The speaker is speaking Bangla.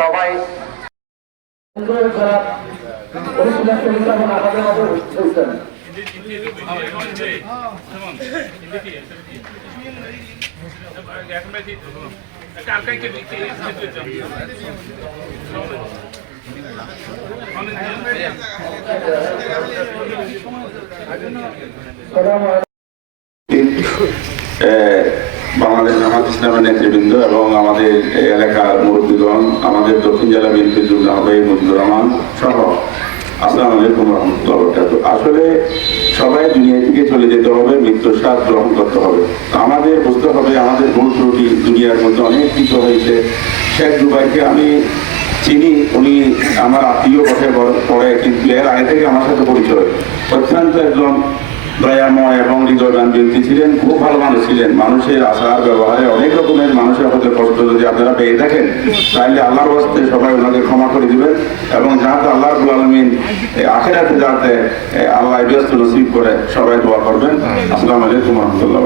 সবাই। বাংলাদেশ জামাত ইসলামের নেতৃবৃন্দ এবং আমাদের এলাকার মুরব্বীগণ, আমাদের দক্ষিণ জেলা বিএনপির যুগ্ম মুজিবুর রহমান সহ। আসসালামু আলাইকুম রহমতুল্লাহ আসলে সবাই দুনিয়া থেকে চলে যেতে হবে, মৃত্যুর স্বাদ গ্রহণ করতে হবে। আমাদের বুঝতে হবে, আমাদের ভুল ত্রুটি দুনিয়ার মধ্যে অনেক কিছু হয়েছে। শেখ দুবাইকে আমি চিনি, উনি আমার আত্মীয় কথায় পড়ে, কিন্তু এর আগে থেকে আমার সাথে পরিচয়। অত্যন্ত একজন দয়াময় এবং হৃদয়বান ব্যক্তি ছিলেন খুব ভালো মানুষ ছিলেন। মানুষের আচার ব্যবহারে অনেক রকমের মানুষের হতে কষ্ট যদি আপনারা পেয়ে থাকেন তাহলে আল্লাহর হস্তে সবাই ওনাকে ক্ষমা করে দিবেন এবং যাতে আল্লাহ আলমিন আখেরাতে যাতে আল্লাহ ব্যস্ত নসিব করে সবাই দোয়া করবেন। আসসালামু আলাইকুম রহমতুল্লাহ